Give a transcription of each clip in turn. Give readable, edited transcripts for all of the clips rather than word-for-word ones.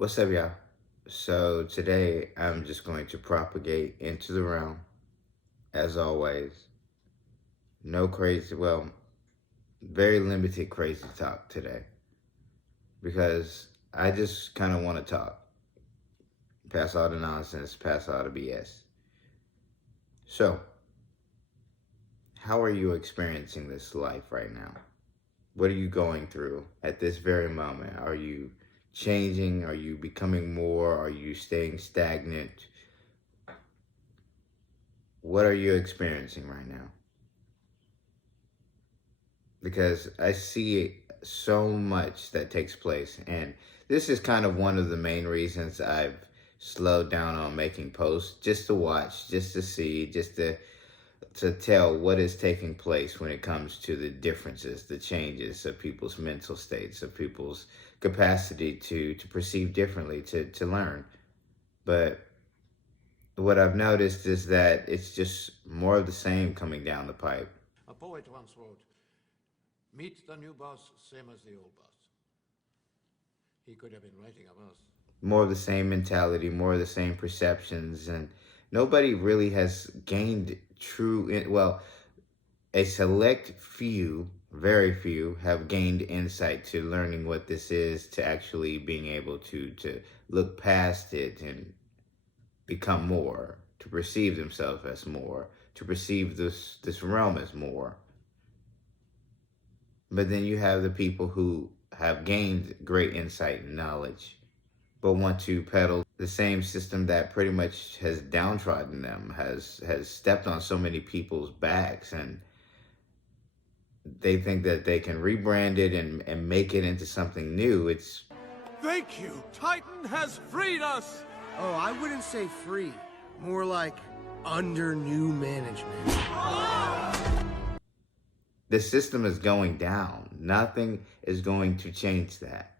What's up, y'all? So today I'm just going to propagate into the realm, as always. No crazy, well, very limited crazy talk today because I just kind of want to talk, pass all the nonsense, pass all the BS. So, how are you experiencing this life right now? What are you going through at this very moment? Are you changing? Are you becoming more? Are you staying stagnant? What are you experiencing right now? Because I see so much that takes place. And this is kind of one of the main reasons I've slowed down on making posts, just to watch, just to see, just to tell what is taking place when it comes to the differences, the changes of people's mental states, of people's capacity to perceive differently, to learn. But what I've noticed is that it's just more of the same coming down the pipe. A poet once wrote, "Meet the new boss, same as the old boss." He could have been writing of us. More of the same mentality, more of the same perceptions, and nobody really has gained well, a select few, very few, have gained insight to learning what this is, to actually being able to look past it and become more, to perceive themselves as more, to perceive this realm as more. But then you have the people who have gained great insight and knowledge, but want to peddle the same system that pretty much has downtrodden them, has stepped on so many people's backs, and they think that they can rebrand it and make it into something new. It's Thank you! Titan has freed us! Oh, I wouldn't say free. More like under new management. the system is going down. Nothing is going to change that.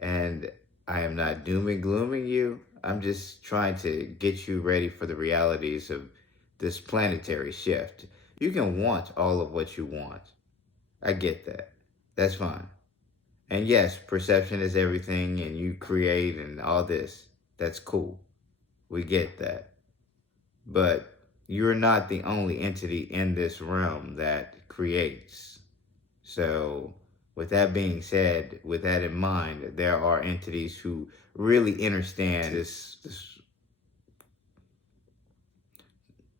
And I am not doom and glooming you. I'm just trying to get you ready for the realities of this planetary shift. You can want all of what you want. I get that. That's fine. And yes, perception is everything, and you create and all this. That's cool. We get that. But you're not the only entity in this realm that creates. So with that being said, with that in mind, there are entities who really understand this.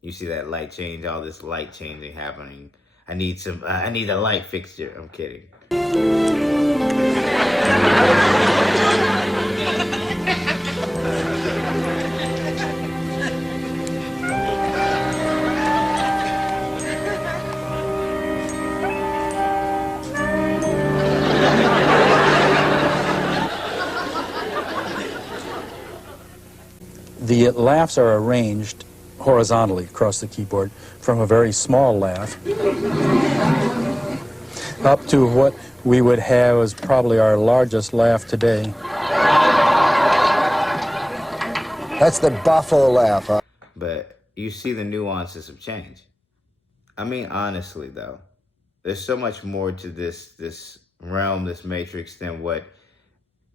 You see that light change, all this light changing happening. I need a light fixture. I'm kidding. The laughs are arranged horizontally across the keyboard from a very small laugh up to what we would have as probably our largest laugh today. That's the Buffalo laugh, huh? But you see the nuances of change. I mean, honestly, though, there's so much more to this realm, this matrix, than what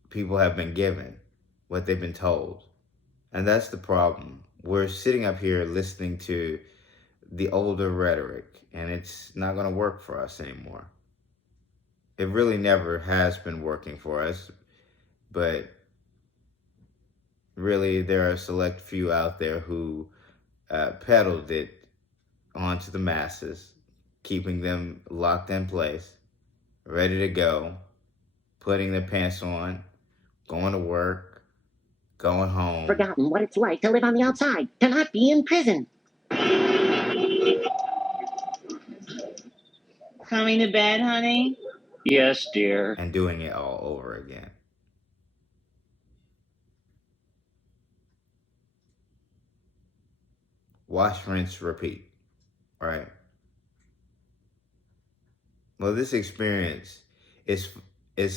people have been given, what they've been told. And that's the problem. We're sitting up here listening to the older rhetoric, and it's not going to work for us anymore. It really never has been working for us, but really there are a select few out there who peddled it onto the masses, keeping them locked in place, ready to go, putting their pants on, going to work, going home. Forgotten what it's like to live on the outside, to not be in prison. Coming to bed, honey? Yes, dear. And doing it all over again. Wash, rinse, repeat, right? Well, this experience is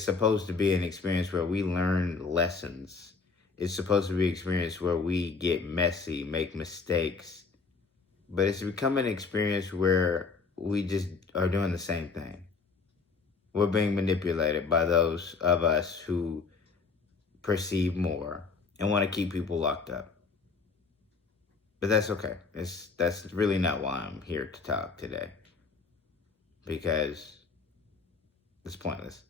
supposed to be an experience where we learn lessons. It's supposed to be an experience where we get messy, make mistakes. But it's become an experience where we just are doing the same thing. We're being manipulated by those of us who perceive more and want to keep people locked up. But that's okay. That's really not why I'm here to talk today, because it's pointless.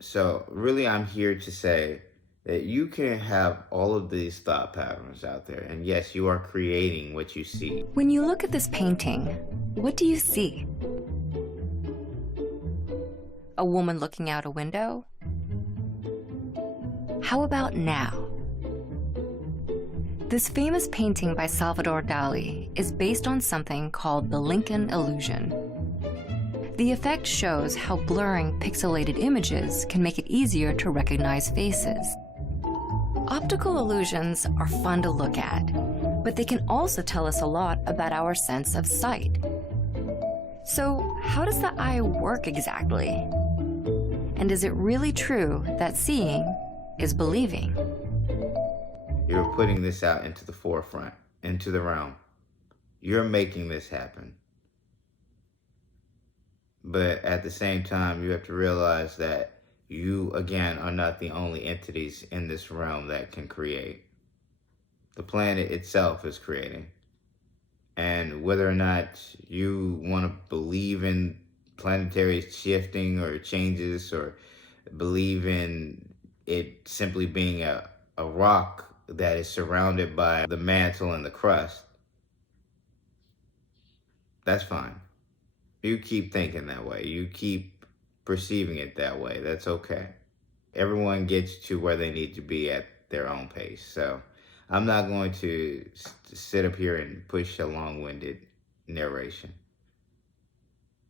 So really, I'm here to say that you can have all of these thought patterns out there, and yes, you are creating what you see. When you look at this painting, what do you see? A woman looking out a window? How about now? This famous painting by Salvador Dali is based on something called the Lincoln illusion. The effect shows how blurring pixelated images can make it easier to recognize faces. Optical illusions are fun to look at, but they can also tell us a lot about our sense of sight. So, how does the eye work exactly? And is it really true that seeing is believing? You're putting this out into the forefront, into the realm. You're making this happen. But at the same time, you have to realize that you, again, are not the only entities in this realm that can create. The planet itself is creating. And whether or not you want to believe in planetary shifting or changes, or believe in it simply being a rock that is surrounded by the mantle and the crust, that's fine. You keep thinking that way. You keep perceiving it that way. That's okay. Everyone gets to where they need to be at their own pace. So I'm not going to sit up here and push a long-winded narration.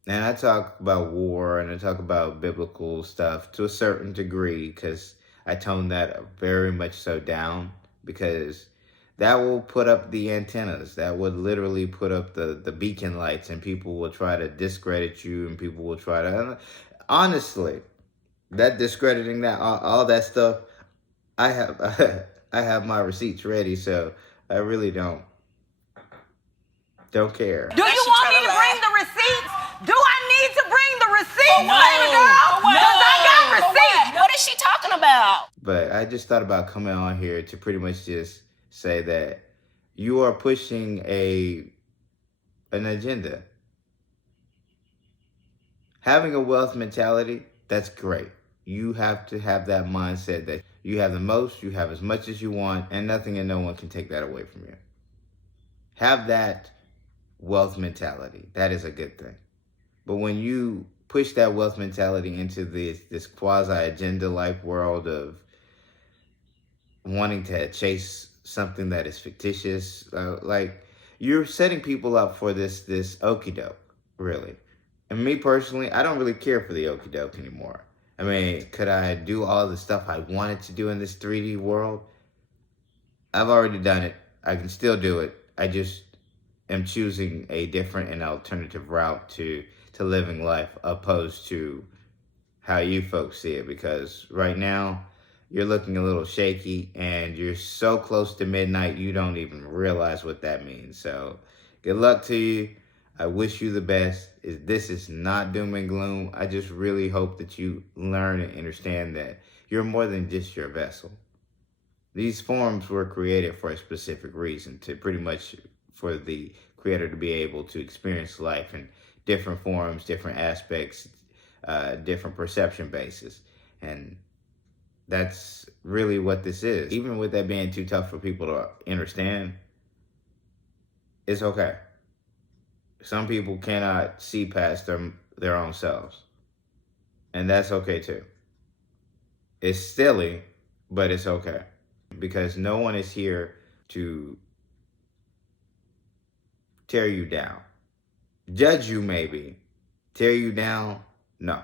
And I talk about war and I talk about biblical stuff to a certain degree, because I tone that very much so down, because that will put up the antennas. That would literally put up the beacon lights, and people will try to discredit you, and people will try to... Honestly, that discrediting, that all that stuff, I have my receipts ready, so I really don't care. Do you want me to bring the receipts? Do I need to bring the receipts, baby girl? Because I got receipts. What is she talking about? But I just thought about coming on here to pretty much just say that you are pushing an agenda. Having a wealth mentality, that's great. You have to have that mindset that you have the most, you have as much as you want, and nothing and no one can take that away from you. Have that wealth mentality. That is a good thing. But when you push that wealth mentality into this quasi-agenda-like world of wanting to chase something that is fictitious, like, you're setting people up for this okie doke, really. And me personally, I don't really care for the okie doke anymore. I mean, could I do all the stuff I wanted to do in this 3D world? I've already done it. I can still do it. I just am choosing a different and alternative route to living life, opposed to how you folks see it. Because right now, you're looking a little shaky, and you're so close to midnight, you don't even realize what that means. So, good luck to you. I wish you the best. This is not doom and gloom. I just really hope that you learn and understand that you're more than just your vessel. These forms were created for a specific reason, to pretty much for the creator to be able to experience life in different forms, different aspects, different perception bases. And that's really what this is. Even with that being too tough for people to understand, it's okay. Some people cannot see past their own selves. And that's okay too. It's silly, but it's okay. Because no one is here to tear you down. Judge you maybe. Tear you down, no.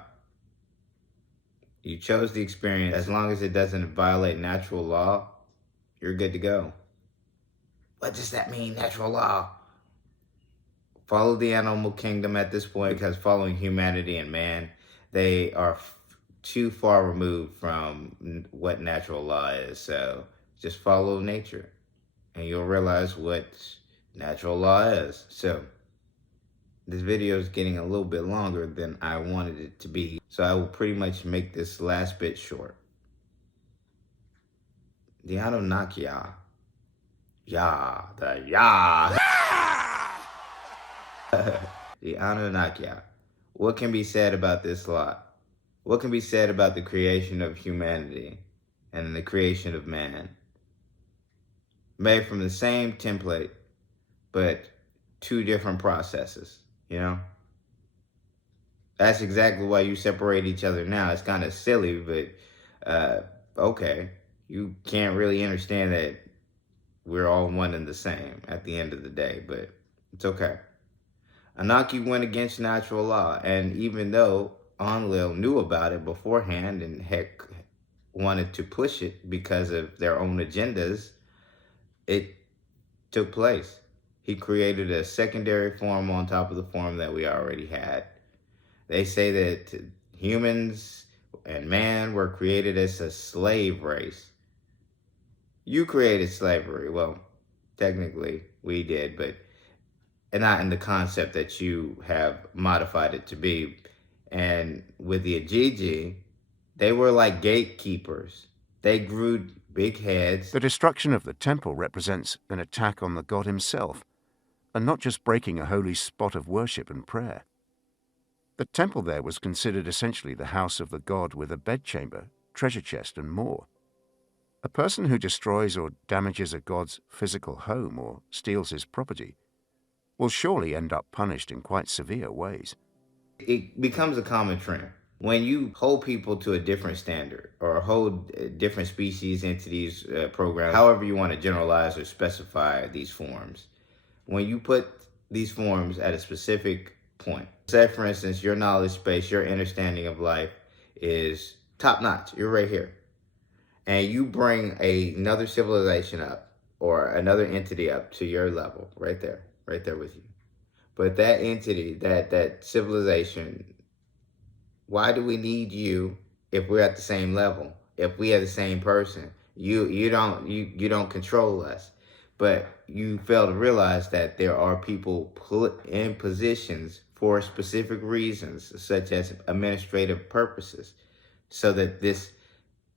You chose the experience. As long as it doesn't violate natural law, you're good to go. What does that mean, natural law? Follow the animal kingdom at this point, because following humanity and man, they are too far removed from what natural law is. So just follow nature, and you'll realize what natural law is. So this video is getting a little bit longer than I wanted it to be, so I will pretty much make this last bit short. The Anunnaki. The Anunnaki. What can be said about this lot? What can be said about the creation of humanity and the creation of man? Made from the same template, but two different processes, you know? That's exactly why you separate each other now. It's kind of silly, but okay. You can't really understand that we're all one and the same at the end of the day, but it's okay. Anaki went against natural law, and even though Enlil knew about it beforehand and heck wanted to push it because of their own agendas, it took place. He created a secondary form on top of the form that we already had. They say that humans and man were created as a slave race. You created slavery. Well, technically we did, but not in the concept that you have modified it to be. And with the Ajiji, they were like gatekeepers. They grew big heads. The destruction of the temple represents an attack on the god himself, and not just breaking a holy spot of worship and prayer. The temple there was considered essentially the house of the god with a bedchamber, treasure chest, and more. A person who destroys or damages a god's physical home or steals his property will surely end up punished in quite severe ways. It becomes a common trend. When you hold people to a different standard or hold different species, entities, programs, however you want to generalize or specify these forms, when you put these forms at a specific point, say for instance, your knowledge base, your understanding of life is top notch, you're right here, and you bring another civilization up or another entity up to your level, right there with you. But that entity, that civilization, why do we need you if we're at the same level? If we are the same person, you don't control us. But you fail to realize that there are people put in positions for specific reasons, such as administrative purposes, so that this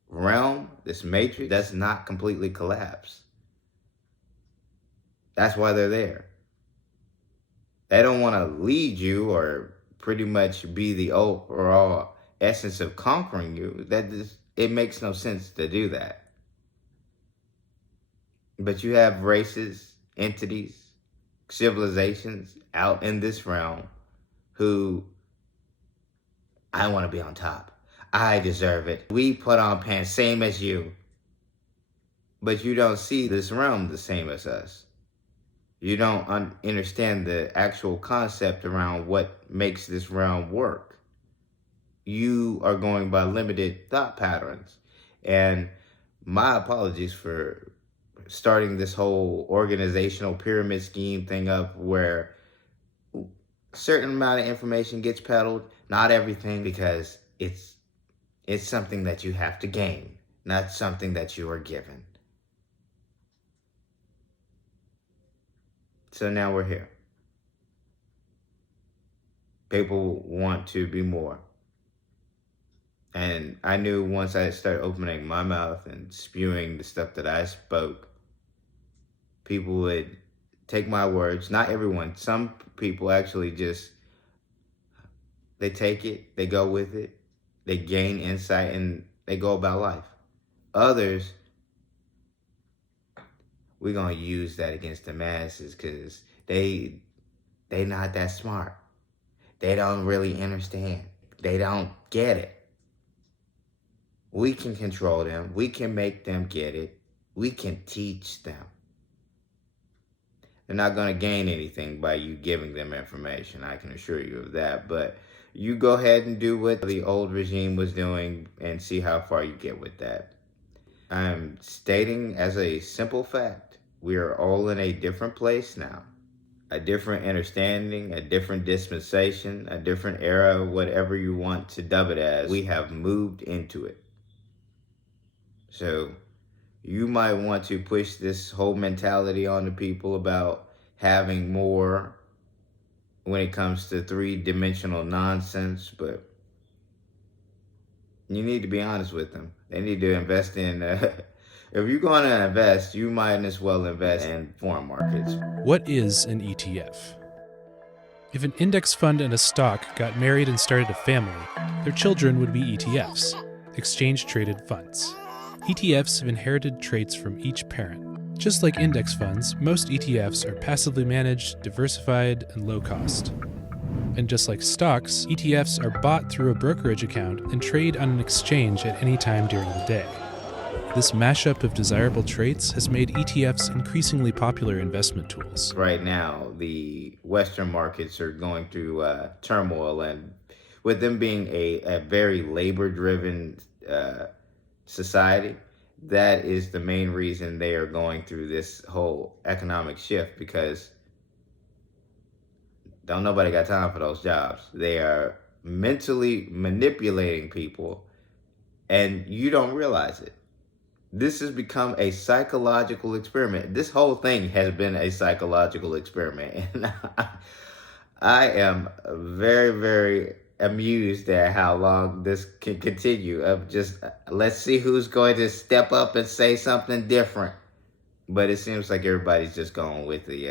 realm, this matrix, does not completely collapse. That's why they're there. They don't want to lead you or pretty much be the overall essence of conquering you. It makes no sense to do that. But you have races, entities, civilizations out in this realm who, I want to be on top. I deserve it. We put on pants, same as you. But you don't see this realm the same as us. You don't understand the actual concept around what makes this realm work. You are going by limited thought patterns. And my apologies for starting this whole organizational pyramid scheme thing up where a certain amount of information gets peddled, not everything, because it's something that you have to gain, not something that you are given. So now we're here. People want to be more. And I knew once I started opening my mouth and spewing the stuff that I spoke, people would take my words. Not everyone. Some people actually just, they take it, they go with it, they gain insight, and they go about life. Others, we're going to use that against the masses because they not that smart. They don't really understand. They don't get it. We can control them. We can make them get it. We can teach them. They're not going to gain anything by you giving them information. I can assure you of that. But you go ahead and do what the old regime was doing and see how far you get with that. I'm stating as a simple fact, we are all in a different place now. A different understanding, a different dispensation, a different era, whatever you want to dub it as. We have moved into it. So you might want to push this whole mentality on the people about having more when it comes to three-dimensional nonsense, but you need to be honest with them. They need to invest in if you're going to invest, you might as well invest in foreign markets. What is an ETF? If an index fund and a stock got married and started a family, their children would be ETFs, exchange-traded funds. ETFs have inherited traits from each parent. Just like index funds, most ETFs are passively managed, diversified, and low cost. And just like stocks, ETFs are bought through a brokerage account and trade on an exchange at any time during the day. This mashup of desirable traits has made ETFs increasingly popular investment tools. Right now, the Western markets are going through turmoil, and with them being a very labor-driven society, that is the main reason they are going through this whole economic shift, because don't nobody got time for those jobs. They are mentally manipulating people, and you don't realize it. This has become a psychological experiment. This whole thing has been a psychological experiment. And I am very, very amused at how long this can continue. Of just, let's see who's going to step up and say something different. But it seems like everybody's just going with the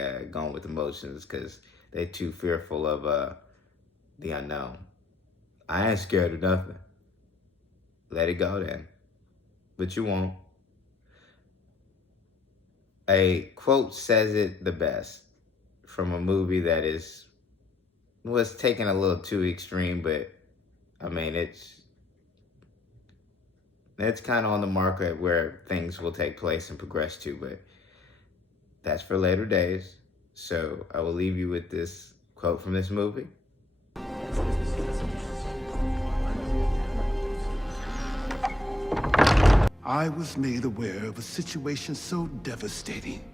emotions, because they're too fearful of the unknown. I ain't scared of nothing. Let it go then. But you won't. A quote says it the best from a movie that was taken a little too extreme, but I mean, it's kind of on the market where things will take place and progress to, but that's for later days. So I will leave you with this quote from this movie. I was made aware of a situation so devastating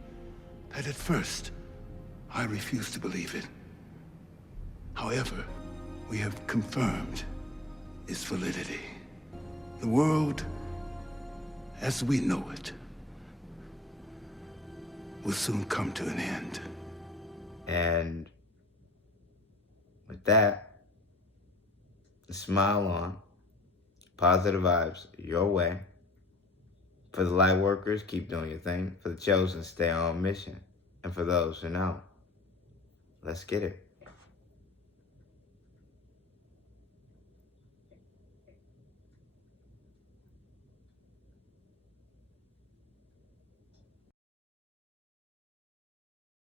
that at first I refused to believe it. However, we have confirmed its validity. The world, as we know it, will soon come to an end. And with that, smile on, positive vibes your way. For the light workers, keep doing your thing. For the chosen, stay on mission. And for those who know, let's get it.